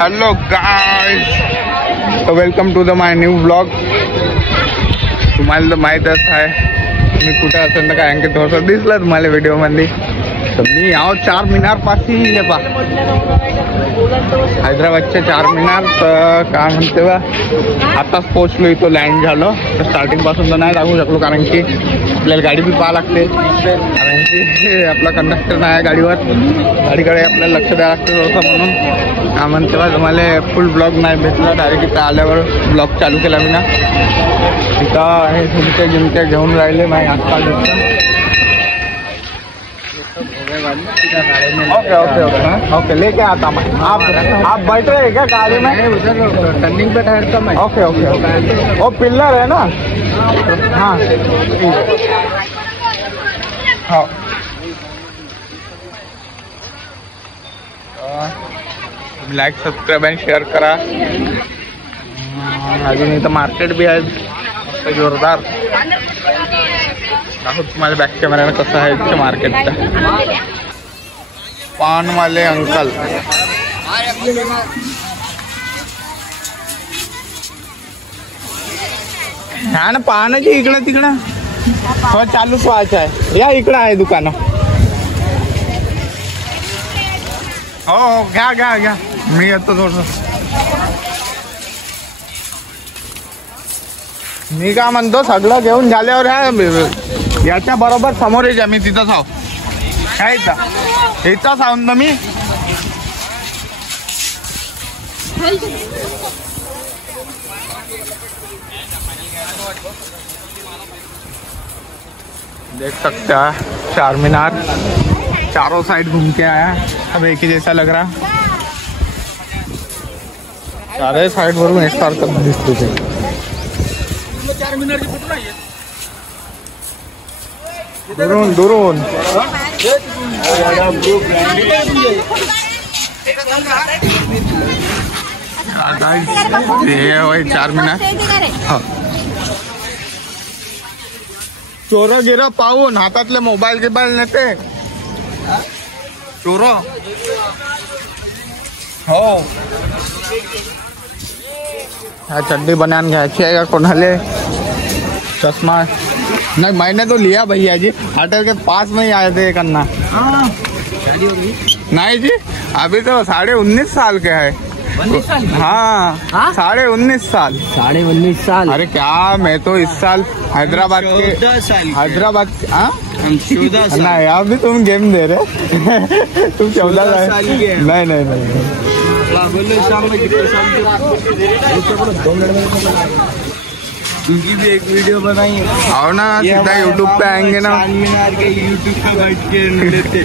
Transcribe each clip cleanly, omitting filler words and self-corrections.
Hello guys, welcome to the my new blog. तुम्हाला तर माहीतच आहे मी कुठे असेल तर, कारण की थोडंसं दिसलं तुम्हाला व्हिडिओमध्ये. तर मी आहो चार मिनार पाशी आहे पा, हैदराबादचे चार मिनार. तर काय म्हणते बा, आताच पोचलो इथं, लँड झालो. तर स्टार्टिंगपासून तर नाही दाखवू शकलो, कारण की आपल्याला गाडी बी पाहा लागते, कारण की आपला कंडक्टर नाही आहे गाडीवर. गाडीकडे आपल्याला लक्ष द्यावं लागतं थोडंसं, म्हणून काय म्हणते बा तुम्हाला फुल ब्लॉग नाही भेटला. डायरेक्ट इथं आल्यावर ब्लॉग चालू केला मी ना. इथं हे झुमके गिमके घेऊन राहिले नाही आजकाल. ओके ओके ओके ओके, लेके आता मैं. आप बैठ रहे हैं क्या गाड़ी में? टर्निंग पे टायर कम है. ओके ओके ओके, वो पिलर है ना. हाँ हाँ, लाईक सबस्क्राईब आणि शेअर करा. अजून इथं मार्केट बी आहे जोरदार. दाखव तुम्हाला बॅक कॅमेऱ्यानं कसं आहे इथं मार्केटचं. पानवाले अंकल, हा ना पानाची इकडं तिकडं हो चालूच व्हायचं आहे. या इकडं आहे दुकानं. हो हो, घ्या घ्या घ्या, मी येतो थोडस. मी काय म्हणतो, सगळं घेऊन झाल्यावर याच्या बरोबर समोर या, मी तिथंच आहो. काय इथंच आहो ना मी. देख सकते हैं चार मीनार, चारों साइड घूम के आया. अब एक ही जैसा लग रहा, चारे साइड वरून एक सारखं दिसतो ते. दुरून दुरून चार मीनार. चोर गिरं पाहून हातातले मोबाईल गिबाईल नेते चोर. हो, हाँ चड्डी बनान घ्यायची आहे का कोणाले? चश्मा नहीं, मैंने तो लिया भैया जी, होटल के पास में ही आए थे करना. नहीं जी, अभी तो 19.5 साल के है. हाँ 19.5 साल. 19.5 साल? अरे क्या, मैं तो इस साल हैदराबाद के, हैदराबाद हाँ 14 साल. नहीं अभी तुम गेम दे रहे. तुम 14 साल. नहीं नहीं नहीं, उनकी भी एक वीडियो बनाई आओ ना, सीधा यूट्यूब पे आएंगे ना. मीनार के यूट्यूब पे बैठ के लेते.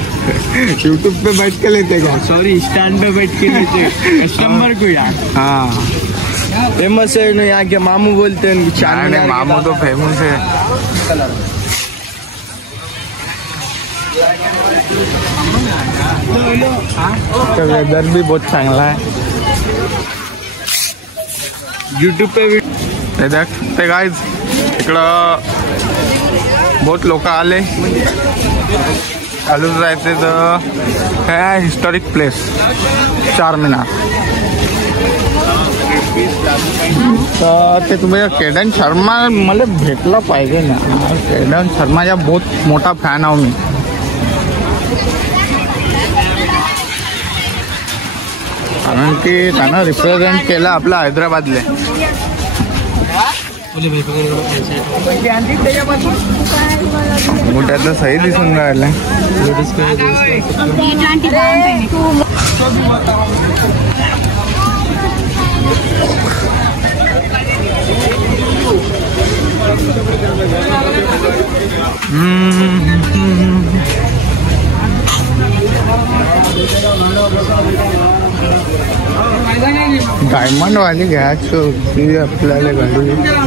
यूट्यूब पे बैठ के लेते क्या? सॉरी, स्टैंड पे बैठ के लेते कस्टमर को यार. हाँ फेमस है ना यहाँ के, मामू बोलते हैं उनकी. चार मामू तो फेमस है. वेदर भी बहुत चांगला है. यूट्यूब पे भी ते गाइज इकडं बहुत लोक आले. चालूच राहते. तर काय हिस्टॉरिक प्लेस चार मीनार. तर ते तुम्ही केडन शर्मा मला भेटला पाहिजे ना. केडन शर्माचा बहुत मोठा फॅन आहो मी. कारण की त्यानं रिप्रेझेंट केलं आपलं हैदराबादले. मोठ्यातलं सही दिसून राहिलं. डायमंड वाली घ्यायची होती आपल्याला गाडी.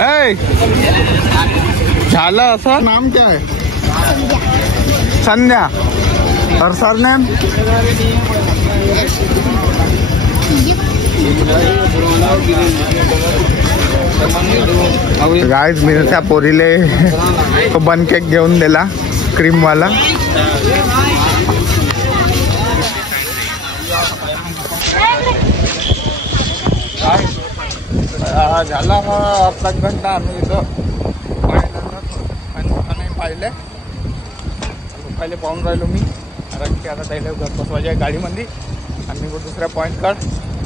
ऐ, झालं असं. नाम क्या है? संध्या. और सरनेम? गाइस मी त्या पोरीले तो बन केक घेऊन दिला क्रीम वाला. झाला हा अर्धा घंटा आम्ही इथं नाही पाहिले. पहिले पाहून राहिलो मी, कारण की आता त्याला बसवायच्या आहे गाडीमध्ये आणि मी दुसऱ्या पॉईंट काढ.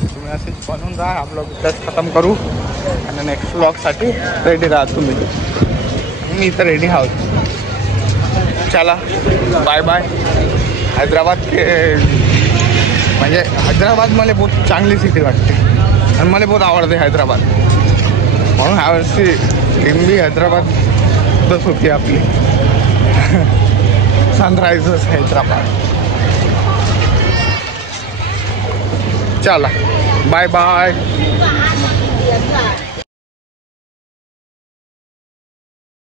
तुम्ही असेच बनवून राहा. आपलं बिझनेस खतम करू आणि नेक्स्ट व्लॉगसाठी रेडी राहा तुम्ही. मी इथं रेडी आहोत. चला बाय बाय. हैदराबाद के म्हणजे हैदराबाद मला बहुत चांगली सिटी वाटते आणि मला बहुत आवडते हैदराबाद. म्हणून ह्यावर्षी टीम बी हैदराबादच होती आपली. सनरायझर्स हैदराबाद. चला बाय बाय.